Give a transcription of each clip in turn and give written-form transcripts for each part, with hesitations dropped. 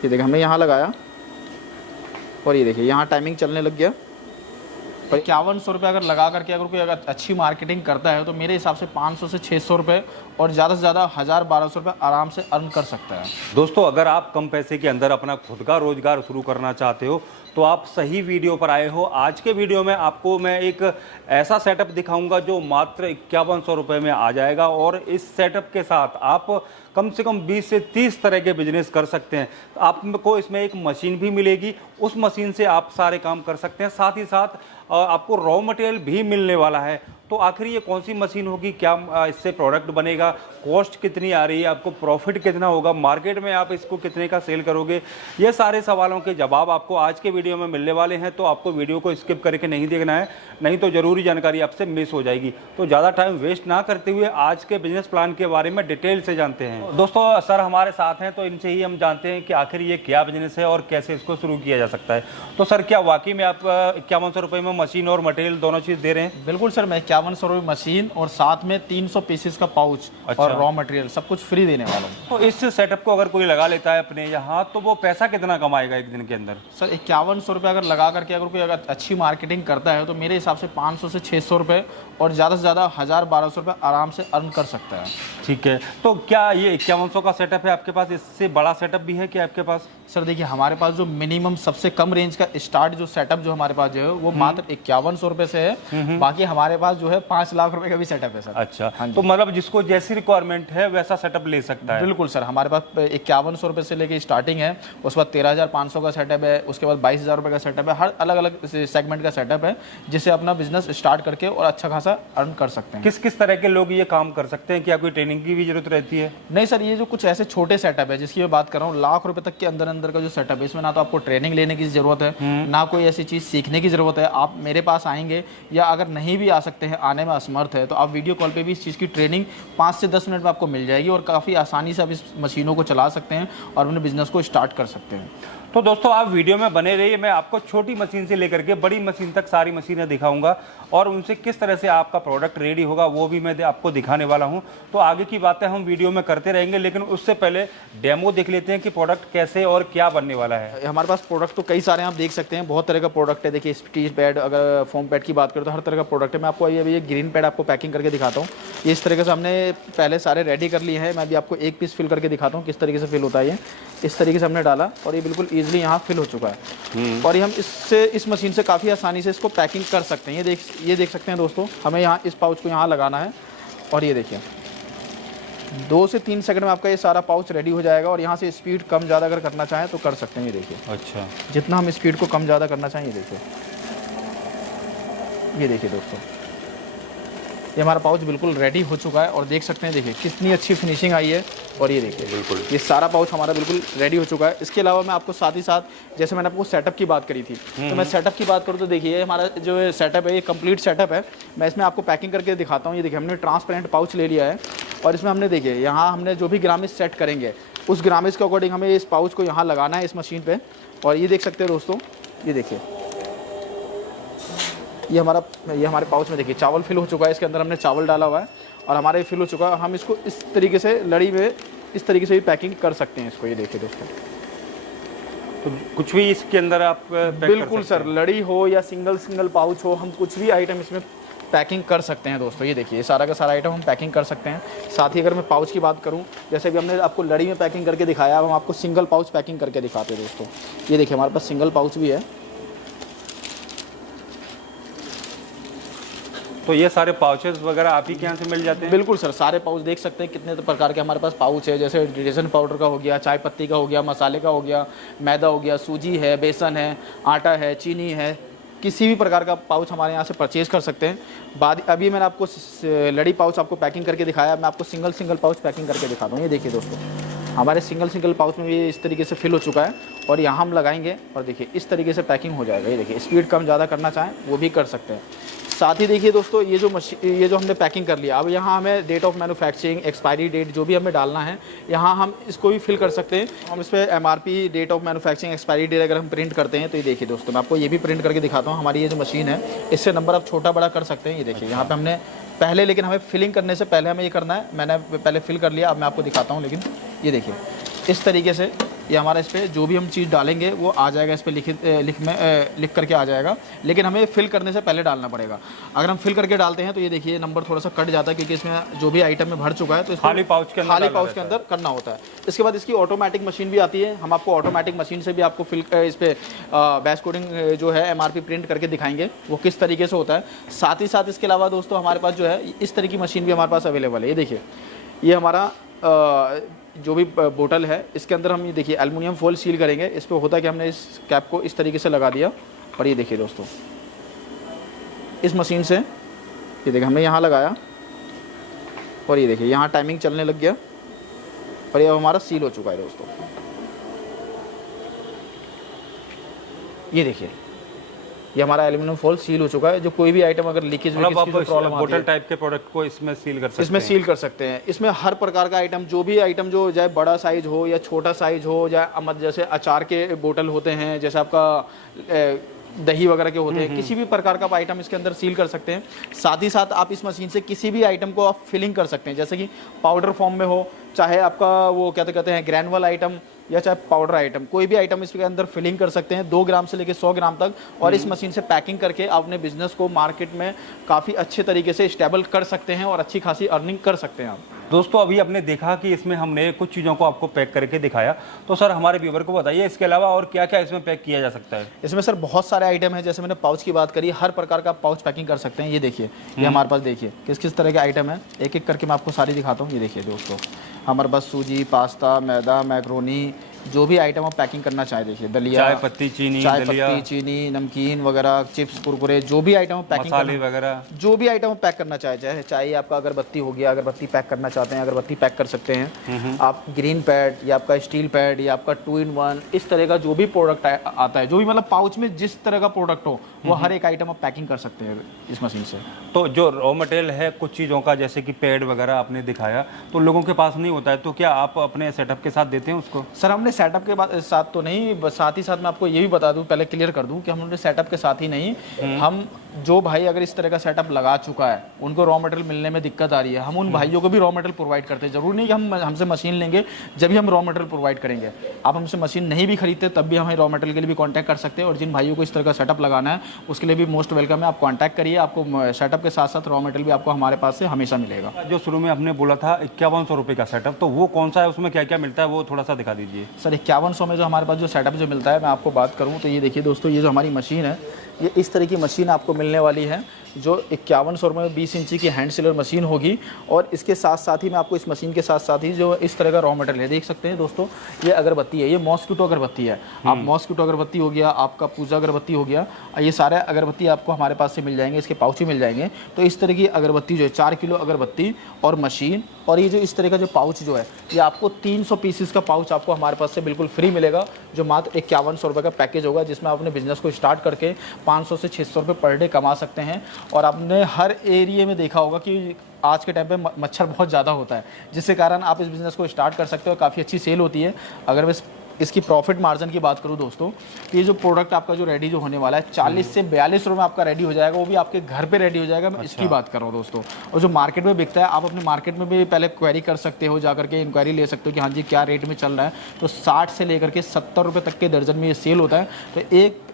ये देखिए हमने यहाँ लगाया और ये देखिए यहाँ टाइमिंग चलने लग गया। 5100 रुपये अगर लगा करके अगर कोई अगर अच्छी मार्केटिंग करता है तो मेरे हिसाब से 500 से 600 रुपये और ज़्यादा से ज़्यादा 1000-1200 रुपये आराम से अर्न कर सकता है। दोस्तों, अगर आप कम पैसे के अंदर अपना खुद का रोजगार शुरू करना चाहते हो तो आप सही वीडियो पर आए हो। आज के वीडियो में आपको मैं एक ऐसा सेटअप दिखाऊंगा जो मात्र 5100 रुपये में आ जाएगा और इस सेटअप के साथ आप कम से कम 20 से 30 तरह के बिजनेस कर सकते हैं। आपको इसमें एक मशीन भी मिलेगी, उस मशीन से आप सारे काम कर सकते हैं। साथ ही साथ आपको रॉ मटेरियल भी मिलने वाला है। तो आखिर ये कौन सी मशीन होगी, क्या इससे प्रोडक्ट बनेगा, कॉस्ट कितनी आ रही है, आपको प्रॉफिट कितना होगा, मार्केट में आप इसको कितने का सेल करोगे, ये सारे सवालों के जवाब आपको आज के वीडियो में मिलने वाले हैं। तो आपको वीडियो को स्किप करके नहीं देखना है, नहीं तो ज़रूरी जानकारी आपसे मिस हो जाएगी। तो ज़्यादा टाइम वेस्ट ना करते हुए आज के बिजनेस प्लान के बारे में डिटेल से जानते हैं। दोस्तों, सर हमारे साथ हैं तो इनसे ही हम जानते हैं कि आखिर ये क्या बिजनेस है और कैसे इसको शुरू किया जा सकता है। तो सर, क्या वाकई में आप 5100 रुपये में मशीन और मटेरियल दोनों चीज़ दे रहे हैं? बिल्कुल सर, मैं 5100 रुपये मशीन और साथ में 300 पीसेस का पाउच और रॉ मटेरियल सब कुछ फ्री देने वाला हूँ। तो इस सेटअप को अगर कोई लगा लेता है अपने यहाँ तो वो पैसा कितना कमाएगा एक दिन के अंदर? सर 5100 रुपये अगर लगा करके अगर कोई अगर अच्छी मार्केटिंग करता है तो मेरे हिसाब से 500 से 600 रुपये और ज़्यादा से ज़्यादा 1000-1200 रुपये आराम से अर्न कर सकता है। ठीक है, तो क्या ये 5100 का सेटअप है आपके पास? इससे बड़ा सेटअप भी है क्या आपके पास? सर देखिए, हमारे पास जो मिनिमम सबसे कम रेंज का स्टार्ट जो सेटअप जो हमारे पास जो है वो मात्र 5100 रुपये से है। बाकी हमारे पास जो है 5 लाख रुपए का भी सेटअप है सर। अच्छा, तो मतलब जिसको जैसी रिक्वायरमेंट है वैसा सेटअप ले सकता है? बिल्कुल सर, हमारे पास 5100 रुपये से लेके स्टार्टिंग है, उसके बाद 13500 का सेटअप है, उसके बाद 22000 रुपये का सेटअप है। हर अलग अलग सेगमेंट का सेटअप है जिससे अपना बिजनेस स्टार्ट करके और अच्छा खासा अर्न कर सकते हैं। किस किस तरह के लोग ये काम कर सकते हैं? क्या कोई ट्रेनिंग की भी जरूरत रहती है? नहीं सर, ये जो कुछ ऐसे छोटे सेटअप है जिसकी मैं बात कर रहा हूँ, लाख रुपए तक के अंदर अंदर का जो सेटअप है, इसमें ना तो आपको ट्रेनिंग लेने की ज़रूरत है, ना कोई ऐसी चीज़ सीखने की ज़रूरत है। आप मेरे पास आएंगे या अगर नहीं भी आ सकते हैं, आने में असमर्थ है, तो आप वीडियो कॉल पे भी इस चीज़ की ट्रेनिंग 5 से 10 मिनट में आपको मिल जाएगी और काफ़ी आसानी से आप इस मशीनों को चला सकते हैं और अपने बिजनेस को स्टार्ट कर सकते हैं। तो दोस्तों, आप वीडियो में बने रहिए। मैं आपको छोटी मशीन से लेकर के बड़ी मशीन तक सारी मशीनें दिखाऊंगा और उनसे किस तरह से आपका प्रोडक्ट रेडी होगा वो भी मैं आपको दिखाने वाला हूं। तो आगे की बातें हम वीडियो में करते रहेंगे, लेकिन उससे पहले डेमो देख लेते हैं कि प्रोडक्ट कैसे और क्या बनने वाला है। हमारे पास प्रोडक्ट तो कई सारे आप देख सकते हैं, बहुत तरह का प्रोडक्ट है। देखिए, स्टीच पैड, अगर फोम पैड की बात करें तो हर तरह का प्रोडक्ट है। मैं आपको अभी ये ग्रीन पैड आपको पैकिंग करके दिखाता हूँ। इस तरीके से हमने पहले सारे रेडी कर लिए हैं। मैं भी आपको एक पीस फिल करके दिखाता हूँ किस तरीके से फिल होता है। ये इस तरीके से हमने डाला और ये बिल्कुल ईजिली यहाँ फिल हो चुका है और ये हम इस मशीन से काफ़ी आसानी से इसको पैकिंग कर सकते हैं। ये देख सकते हैं दोस्तों, हमें यहाँ इस पाउच को यहाँ लगाना है और ये देखिए 2 से 3 सेकंड में आपका ये सारा पाउच रेडी हो जाएगा और यहाँ से स्पीड कम ज़्यादा अगर करना चाहें तो कर सकते हैं। ये देखिए, अच्छा, जितना हम स्पीड को कम ज़्यादा करना चाहें, ये देखिए दोस्तों, ये हमारा पाउच बिल्कुल रेडी हो चुका है और देख सकते हैं, देखिए कितनी अच्छी फिनिशिंग आई है। और ये देखिए, बिल्कुल ये सारा पाउच हमारा बिल्कुल रेडी हो चुका है। इसके अलावा मैं आपको साथ ही साथ, जैसे मैंने आपको सेटअप की बात करी थी, तो मैं सेटअप की बात करूँ तो देखिए हमारा जो सेटअप है ये कंप्लीट सेटअप है। मैं इसमें आपको पैकिंग करके दिखाता हूँ। ये देखिए, हमने ट्रांसपेरेंट पाउच ले लिया है और इसमें हमने देखिए यहाँ हमने जो भी ग्रामेज सेट करेंगे उस ग्रामेज के अकॉर्डिंग हमें इस पाउच को यहाँ लगाना है इस मशीन पर। और ये देख सकते हैं दोस्तों, ये देखिए, ये हमारे पाउच में देखिए चावल फिल हो चुका है। इसके अंदर हमने चावल डाला हुआ है और हमारा ये फिल हो चुका है। हम इसको इस तरीके से लड़ी में इस तरीके से भी पैकिंग कर सकते हैं इसको। ये देखिए दोस्तों, तो कुछ भी इसके अंदर आप बिल्कुल सर, लड़ी हो या सिंगल पाउच हो, हम कुछ भी आइटम इसमें पैकिंग कर सकते हैं दोस्तों। ये देखिए, ये सारा का सारा आइटम हम पैकिंग कर सकते हैं। साथ ही अगर मैं पाउच की बात करूं, जैसे भी हमने आपको लड़ी में पैकिंग करके दिखाया, अब हम आपको सिंगल पाउच पैकिंग करके दिखाते हैं दोस्तों। ये देखिए, हमारे पास सिंगल पाउच भी है। तो ये सारे पाउचेस वगैरह आप ही के यहाँ से मिल जाते हैं? बिल्कुल सर, सारे पाउच देख सकते हैं कितने प्रकार के हमारे पास पाउच है। जैसे डिटर्जेंट पाउडर का हो गया, चाय पत्ती का हो गया, मसाले का हो गया, मैदा हो गया, सूजी है, बेसन है, आटा है, चीनी है, किसी भी प्रकार का पाउच हमारे यहाँ से परचेज कर सकते हैं। अभी मैंने आपको लड़ी पाउच आपको पैकिंग करके दिखाया, मैं आपको सिंगल पाउच पैकिंग करके दिखाता हूँ। ये देखिए दोस्तों, हमारे सिंगल पाउच में भी इस तरीके से फिल हो चुका है और यहाँ हम लगाएंगे और देखिए इस तरीके से पैकिंग हो जाएगा। ये देखिए, स्पीड कम ज़्यादा करना चाहें वो भी कर सकते हैं। साथ ही देखिए दोस्तों, ये जो हमने पैकिंग कर लिया, अब यहाँ हमें date of manufacturing, expiry date जो भी हमें डालना है, यहाँ हम इसको भी फिल कर सकते हैं। हम इस पर MRP, date of manufacturing, expiry date अगर हम प्रिंट करते हैं तो ये देखिए दोस्तों, मैं आपको ये भी प्रिंट करके दिखाता हूँ। हमारी ये जो मशीन है, इससे नंबर आप छोटा बड़ा कर सकते हैं। ये देखिए, यहाँ पर हमने पहले, लेकिन हमें फिलिंग करने से पहले हमें ये करना है। मैंने पहले फिल कर लिया, अब मैं आपको दिखाता हूँ। लेकिन ये देखिए, इस तरीके से ये हमारा इस पर जो भी हम चीज़ डालेंगे वो आ जाएगा, इस पर लिख करके आ जाएगा, लेकिन हमें फिल करने से पहले डालना पड़ेगा। अगर हम फिल करके डालते हैं तो ये देखिए नंबर थोड़ा सा कट जाता है, क्योंकि इसमें जो भी आइटम में भर चुका है तो इसको खाली पाउच के अंदर करना होता है। इसके बाद इसकी ऑटोमेटिक मशीन भी आती है, हम आपको ऑटोमेटिक मशीन से भी आपको फिल इस पर बैच कोडिंग जो है MRP प्रिंट करके दिखाएंगे वो किस तरीके से होता है। साथ ही साथ इसके अलावा दोस्तों हमारे पास जो है इस तरह की मशीन भी हमारे पास अवेलेबल है। ये देखिए ये हमारा जो भी बोतल है इसके अंदर हम ये देखिए एल्युमिनियम फॉइल सील करेंगे। इस पर होता है कि हमने इस कैप को इस तरीके से लगा दिया और ये देखिए दोस्तों इस मशीन से ये देखिए हमने यहाँ लगाया और ये देखिए यहाँ टाइमिंग चलने लग गया और ये हमारा सील हो चुका है दोस्तों। ये देखिए ये हमारा एल्युमिनियम फॉइल सील हो चुका है। जो कोई भी आइटम अगर लीकेज की प्रॉब्लम आती है, टाइप के प्रोडक्ट को इसमें सील कर सकते हैं। इसमें सील कर सकते हैं। इसमें हर प्रकार का आइटम जो चाहे बड़ा साइज हो या छोटा साइज हो, या जैसे अचार के बोतल होते हैं, जैसे आपका दही वगैरह के होते हैं, किसी भी प्रकार का आइटम इसके अंदर सील कर सकते हैं। साथ ही साथ आप इस मशीन से किसी भी आइटम को आप फिलिंग कर सकते हैं, जैसे कि पाउडर फॉर्म में हो, चाहे आपका वो क्या कहते हैं ग्रैनुअल आइटम या चाहे पाउडर आइटम, कोई भी आइटम इसके अंदर फिलिंग कर सकते हैं 2 ग्राम से लेकर 100 ग्राम तक। और इस मशीन से पैकिंग करके आप अपने बिजनेस को मार्केट में काफ़ी अच्छे तरीके से स्टेबल कर सकते हैं और अच्छी खासी अर्निंग कर सकते हैं आप। दोस्तों अभी आपने देखा कि इसमें हमने कुछ चीज़ों को आपको पैक करके दिखाया, तो सर हमारे व्यूवर को बताइए इसके अलावा और क्या क्या इसमें पैक किया जा सकता है। इसमें सर बहुत सारे आइटम हैं। जैसे मैंने पाउच की बात करी, हर प्रकार का पाउच पैकिंग कर सकते हैं। ये देखिए ये हमारे पास देखिए किस किस तरह के आइटम है, एक एक करके मैं आपको सारी दिखाता हूँ। ये देखिए दोस्तों हमारे पास सूजी, पास्ता, मैदा, मैक्रोनी, जो भी आइटम आप पैकिंग करना चाहे, देखिए दलिया, चाय पत्ती, चीनी, नमकीन वगैरह, चिप्स, कुरकुरे, जो भी आइटम पैकिंग मसाले वगैरह, जो भी आइटम पैक करना चाहे, चाहे आपका अगरबत्ती हो गया, अगरबत्ती पैक करना चाहते हैं अगरबत्ती पैक कर सकते हैं आप। ग्रीन पैड या आपका स्टील पैड या आपका 2-in-1, इस तरह का जो भी प्रोडक्ट आता है, जो भी मतलब पाउच में जिस तरह का प्रोडक्ट हो वो हर एक आइटम आप पैकिंग कर सकते हैं इस मशीन से। तो जो रॉ मटेरियल है कुछ चीज़ों का, जैसे कि पैड वगैरह आपने दिखाया, तो लोगों के पास नहीं होता है, तो क्या आप अपने सेटअप के साथ देते हैं उसको? सर हमने सेटअप के साथ तो नहीं, साथ ही साथ मैं आपको ये भी बता दूं, पहले क्लियर कर दूं कि हमने सेटअप के साथ ही नहीं, हम जो भाई अगर इस तरह का सेटअप लगा चुका है उनको रॉ मटेरियल मिलने में दिक्कत आ रही है, हम उन भाइयों को भी रॉ मटेरियल प्रोवाइड करते हैं। जरूरी नहीं कि हम हमसे मशीन लेंगे जब भी हम रॉ मटेरियल प्रोवाइड करेंगे। आप हमसे मशीन नहीं भी खरीदते तब भी हमें रॉ मटेरियल के लिए भी कॉन्टैक्ट कर सकते हैं। और जिन भाइयों को इस तरह का सेटअप लगाना है उसके लिए भी मोस्ट वेलकम है, आप कॉन्टैक्ट करिए। आपको सेटअप के साथ साथ रॉ मटेरियल भी आपको हमारे पास से हमेशा मिलेगा। जो शुरू में आपने बोला था 5100 रुपये का सेटअप, तो वो कौन सा है, उसमें क्या क्या मिलता है, वो थोड़ा सा दिखा दीजिए। सर 5100 में जो हमारे पास जो सेटअप जो मिलता है मैं आपको बात करूँ तो ये देखिए दोस्तों, ये जो हमारी मशीन है ये इस तरह की मशीन आपको मिलने वाली है जो 5100 रुपये में 20 इंची की हैंड सीलर मशीन होगी। और इसके साथ साथ ही मैं आपको इस मशीन के साथ साथ ही जो इस तरह का रॉ मटेरियल है, देख सकते हैं दोस्तों, ये अगरबत्ती है, ये मॉस्किटो अगरबत्ती है। आप मॉस्किटो अगरबत्ती हो गया, आपका पूजा अगरबत्ती हो गया, ये सारे अगरबत्ती आपको हमारे पास से मिल जाएंगे, इसके पाउच ही मिल जाएंगे। तो इस तरह की अगरबत्ती जो है 4 किलो अगरबत्ती और मशीन, और ये जो इस तरह का जो पाउच जो है ये आपको 300 पीसेस का पाउच आपको हमारे पास से बिल्कुल फ्री मिलेगा, जो मात्र 5100 रुपये का पैकेज होगा, जिसमें आप अपने बिजनेस को स्टार्ट करके 500 से 600 रुपये पर डे कमा सकते हैं। और आपने हर एरिया में देखा होगा कि आज के टाइम पे मच्छर बहुत ज़्यादा होता है, जिसके कारण आप इस बिज़नेस को स्टार्ट कर सकते हो, काफ़ी अच्छी सेल होती है। अगर मैं इसकी प्रॉफिट मार्जिन की बात करूं दोस्तों, ये जो प्रोडक्ट आपका जो रेडी जो होने वाला है 40 से 42 रुपये में आपका रेडी हो जाएगा, वो भी आपके घर पे रेडी हो जाएगा। मैं इसकी बात कर रहा हूँ दोस्तों। और जो मार्केट में बिकता है, आप अपने मार्केट में भी पहले क्वेरी कर सकते हो, जाकर के इंक्वायरी ले सकते हो कि हाँ जी क्या रेट में चल रहा है। तो 60 से लेकर के 70 रुपये तक के दर्जन में ये सेल होता है। तो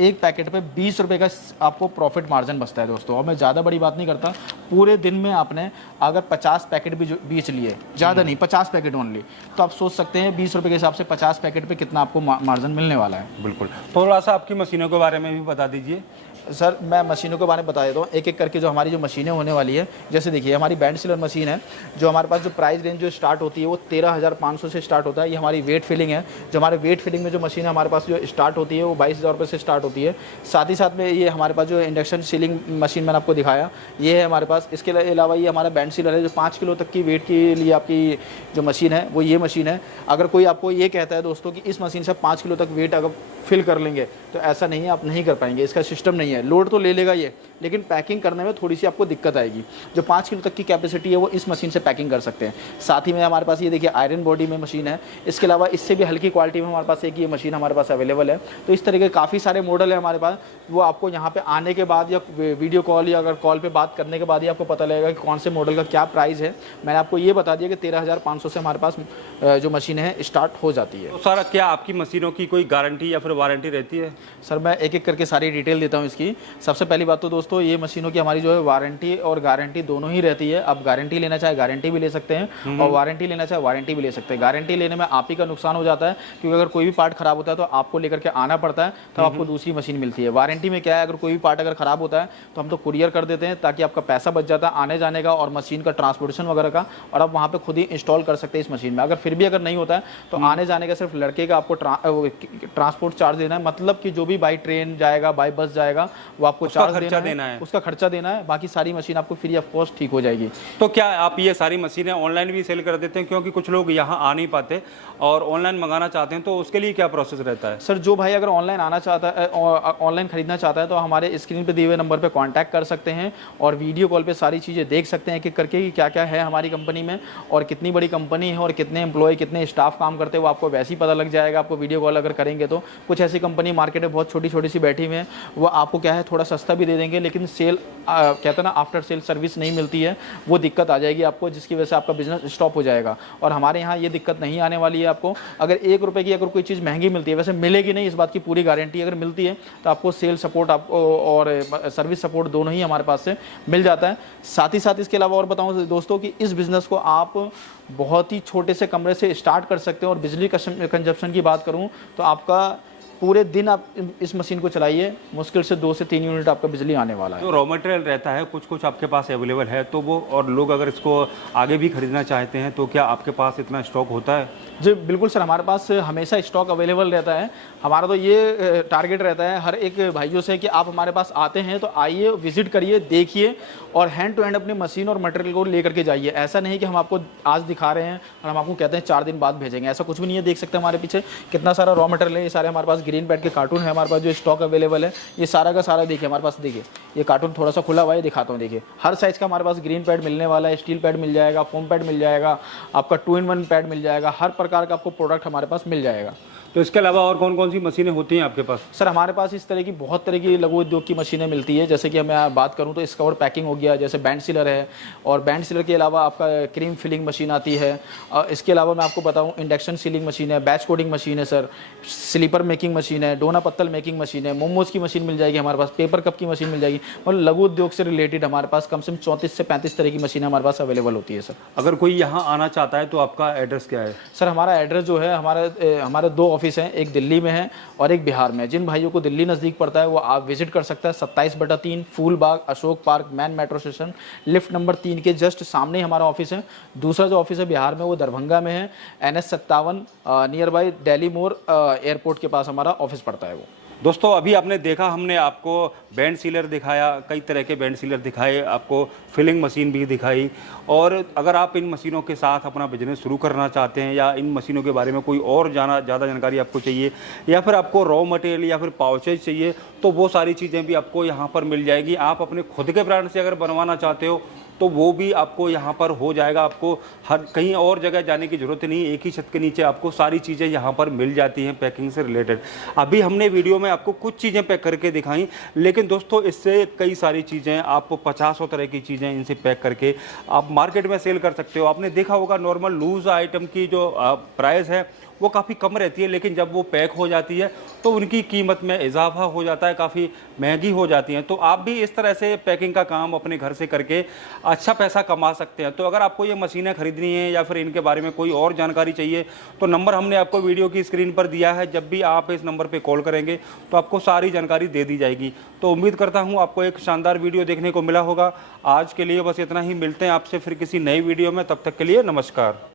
एक पैकेट पे 20 रुपये का आपको प्रॉफिट मार्जिन बचता है दोस्तों। और मैं ज़्यादा बड़ी बात नहीं करता, पूरे दिन में आपने अगर 50 पैकेट भी बेच लिए, ज़्यादा नहीं 50 पैकेट ओनली, तो आप सोच सकते हैं 20 रुपये के हिसाब से 50 पैकेट पे कितना आपको मार्जिन मिलने वाला है। बिल्कुल, थोड़ा सा आपकी मशीनों के बारे में भी बता दीजिए। सर मैं मशीनों के बारे में बता देता हूँ एक एक करके। जो हमारी जो मशीनें होने वाली है, जैसे देखिए हमारी बैंड सीलर मशीन है, जो हमारे पास जो प्राइस रेंज जो स्टार्ट होती है वो 13,500 से स्टार्ट होता है। ये हमारी वेट फिलिंग है। जो हमारे वेट फिलिंग में जो मशीन है हमारे पास जो स्टार्ट होती है वो 22,000 रुपये से स्टार्ट होती है। साथ ही साथ में ये हमारे पास जो इंडक्शन सीलिंग मशीन मैंने आपको दिखाया ये है हमारे पास। इसके अलावा ये हमारा बैंड सीलर है जो 5 किलो तक की वेट के लिए आपकी जो मशीन है वो ये मशीन है। अगर कोई आपको ये कहता है दोस्तों कि इस मशीन से 5 किलो तक वेट अगर फिल कर लेंगे, तो ऐसा नहीं है, आप नहीं कर पाएंगे, इसका सिस्टम नहीं है। नहीं है, लोड तो ले लेगा ये, लेकिन पैकिंग करने में थोड़ी सी आपको दिक्कत आएगी। जो 5 किलो तक की कैपेसिटी है वो इस मशीन से पैकिंग कर सकते हैं। साथ ही में हमारे पास ये देखिए आयरन बॉडी में मशीन है। इसके अलावा इससे भी हल्की क्वालिटी में हमारे पास एक ये मशीन हमारे पास अवेलेबल है। तो इस तरह के काफ़ी सारे मॉडल है हमारे पास, वो आपको यहाँ पे आने के बाद या वीडियो कॉल या अगर कॉल पे बात करने के बाद ही आपको पता लगेगा कि कौन से मॉडल का क्या प्राइस है। मैंने आपको ये बता दिया कि 13,500 से हमारे पास जो मशीन है स्टार्ट हो जाती है। तो सर क्या आपकी मशीनों की कोई गारंटी या फिर वारंटी रहती है? सर मैं एक एक करके सारी डिटेल देता हूँ इसकी। सबसे पहली बात तो दोस्तों, ये मशीनों की हमारी जो है वारंटी और गारंटी दोनों ही रहती है। आप गारंटी लेना चाहे गारंटी भी ले सकते हैं और वारंटी लेना चाहे वारंटी भी ले सकते हैं। गारंटी लेने में आप ही का नुकसान हो जाता है, क्योंकि अगर कोई भी पार्ट खराब होता है तो आपको लेकर के आना पड़ता है, तब आपको दूसरी मशीन मिलती है। वारंटी में क्या है, अगर कोई भी पार्ट अगर खराब होता है तो हम तो कुरियर कर देते हैं, ताकि आपका पैसा बच जाता है आने जाने का और मशीन का ट्रांसपोर्टेशन वगैरह का, और आप वहाँ पे खुद ही इंस्टॉल कर सकते हैं इस मशीन में। अगर फिर भी अगर नहीं होता है तो आने जाने का सिर्फ लड़के का आपको ट्रांसपोर्ट चार्ज देना है। मतलब कि जो भी बाई ट्रेन जाएगा, बाई बस जाएगा, वो आपको चार्ज देना है, उसका खर्चा देना है। बाकी सारी मशीन आपको फ्री ऑफ कॉस्ट ठीक हो जाएगी। तो क्या आप ये सारी मशीनें ऑनलाइन भी सेल कर देते हैं? क्योंकि कुछ लोग यहाँ आ नहीं पाते और ऑनलाइन मंगाना चाहते हैं, तो उसके लिए क्या प्रोसेस रहता है? सर जो भाई अगर ऑनलाइन आना चाहता है, ऑनलाइन खरीदना चाहता है, तो हमारे स्क्रीन पे दिए हुए नंबर पे कांटेक्ट कर सकते हैं और वीडियो कॉल पे सारी चीज़ें देख सकते हैं कि करके कि क्या क्या है हमारी कंपनी में और कितनी बड़ी कंपनी है और कितने एम्प्लॉय, कितने स्टाफ काम करते हैं, वो आपको वैसे ही पता लग जाएगा। आपको वीडियो कॉल अगर करेंगे तो कुछ ऐसी कंपनी मार्केट में बहुत छोटी छोटी सी बैठी हुई है, वो आपको क्या है थोड़ा सस्ता भी दे देंगे, लेकिन सेल कहते हैं ना आफ्टर सेल सर्विस नहीं मिलती है, वो दिक्कत आ जाएगी आपको, जिसकी वजह से आपका बिजनेस स्टॉप हो जाएगा। और हमारे यहाँ ये दिक्कत नहीं आने वाली है आपको। अगर 1 रुपये की अगर कोई चीज़ महंगी मिलती है, वैसे मिलेगी नहीं, इस बात की पूरी गारंटी, अगर मिलती है तो आपको सेल सपोर्ट आपको और सर्विस सपोर्ट दोनों ही हमारे पास से मिल जाता है। साथ ही साथ इसके अलावा और बताऊँ दोस्तों कि इस बिज़नेस को आप बहुत ही छोटे से कमरे से स्टार्ट कर सकते हो। और बिजली कंजप्शन की बात करूँ तो आपका पूरे दिन आप इस मशीन को चलाइए, मुश्किल से 2 से 3 यूनिट आपका बिजली आने वाला है। जो रॉ मटेरियल रहता है कुछ कुछ आपके पास अवेलेबल है, तो वो और लोग अगर इसको आगे भी खरीदना चाहते हैं तो क्या आपके पास इतना स्टॉक होता है? जी बिल्कुल सर, हमारे पास हमेशा स्टॉक अवेलेबल रहता है। हमारा तो ये टारगेट रहता है हर एक भाइयों से कि आप हमारे पास आते हैं तो आइए, विजिट करिए, देखिए और हैंड टू हैंड अपनी मशीन और मटेरियल को लेकर के जाइए। ऐसा नहीं कि हम आपको आज दिखा रहे हैं और हम आपको कहते हैं 4 दिन बाद भेजेंगे, ऐसा कुछ भी नहीं है। देख सकते हैं हमारे पीछे कितना सारा रॉ मटेरियल है। ये सारे हमारे पास ग्रीन पैड के कार्टून है हमारे पास जो स्टॉक अवेलेबल है। ये सारा का सारा देखिए हमारे पास, देखिए ये कार्टून थोड़ा सा खुला हुआ है, दिखाता हूँ। देखिए हर साइज़ का हमारे पास ग्रीन पैड मिलने वाला है, स्टील पैड मिल जाएगा, फोम पैड मिल जाएगा, आपका 2-in-1 पैड मिल जाएगा, हर प्रकार का आपको प्रोडक्ट हमारे पास मिल जाएगा। तो इसके अलावा और कौन कौन सी मशीनें होती हैं आपके पास? सर हमारे पास इस तरह की बहुत तरह की लघु उद्योग की मशीनें मिलती है। जैसे कि मैं बात करूं तो स्कवर पैकिंग हो गया, जैसे बैंड सीलर है, और बैंड सीलर के अलावा आपका क्रीम फिलिंग मशीन आती है। इसके अलावा मैं आपको बताऊं इंडक्शन सीलिंग मशीन है, बैच कोडिंग मशीन है सर, स्लीपर मेकिंग मशीन है, डोना पत्तल मेकिंग मशीन है, मोमोज की मशीन मिल जाएगी हमारे पास, पेपर कप की मशीन मिल जाएगी। मतलब लघु उद्योग से रिलेटेड हमारे पास कम से कम 34 से 35 तरह की मशीनें हमारे पास अवेलेबल होती है सर। अगर कोई यहाँ आना चाहता है तो आपका एड्रेस क्या है? सर हमारा एड्रेस जो है, हमारे 2 ऑफिस हैं, एक दिल्ली में है और एक बिहार में। जिन भाइयों को दिल्ली नज़दीक पड़ता है वो आप विजिट कर सकता है। 27/3 Phool Bagh, Ashok park, main metro station, lift number 3 के जस्ट सामने ही हमारा ऑफिस है। दूसरा जो ऑफिस है बिहार में वो दरभंगा में है, NH57 near by Delhi more airport के पास हमारा ऑफिस पड़ता है वो। दोस्तों अभी आपने देखा, हमने आपको बैंड सीलर दिखाया, कई तरह के बैंड सीलर दिखाए, आपको फिलिंग मशीन भी दिखाई। और अगर आप इन मशीनों के साथ अपना बिजनेस शुरू करना चाहते हैं या इन मशीनों के बारे में कोई और ज़्यादा जानकारी आपको चाहिए या फिर आपको रॉ मटेरियल या फिर पाउचेज चाहिए, तो वो सारी चीज़ें भी आपको यहाँ पर मिल जाएगी। आप अपने खुद के ब्रांड से अगर बनवाना चाहते हो तो वो भी आपको यहाँ पर हो जाएगा। आपको हर कहीं और जगह जाने की ज़रूरत नहीं, एक ही छत के नीचे आपको सारी चीज़ें यहाँ पर मिल जाती हैं पैकिंग से रिलेटेड। अभी हमने वीडियो में आपको कुछ चीज़ें पैक करके दिखाई, लेकिन दोस्तों इससे कई सारी चीज़ें, आप 50 तरह की चीज़ें इनसे पैक करके आप मार्केट में सेल कर सकते हो। आपने देखा होगा नॉर्मल लूज़ आइटम की जो प्राइस है वो काफ़ी कम रहती है, लेकिन जब वो पैक हो जाती है तो उनकी कीमत में इजाफा हो जाता है, काफ़ी महंगी हो जाती हैं। तो आप भी इस तरह से पैकिंग का काम अपने घर से करके अच्छा पैसा कमा सकते हैं। तो अगर आपको ये मशीनें खरीदनी है या फिर इनके बारे में कोई और जानकारी चाहिए तो नंबर हमने आपको वीडियो की स्क्रीन पर दिया है। जब भी आप इस नंबर पर कॉल करेंगे तो आपको सारी जानकारी दे दी जाएगी। तो उम्मीद करता हूँ आपको एक शानदार वीडियो देखने को मिला होगा। आज के लिए बस इतना ही, मिलते हैं आपसे फिर किसी नई वीडियो में, तब तक के लिए नमस्कार।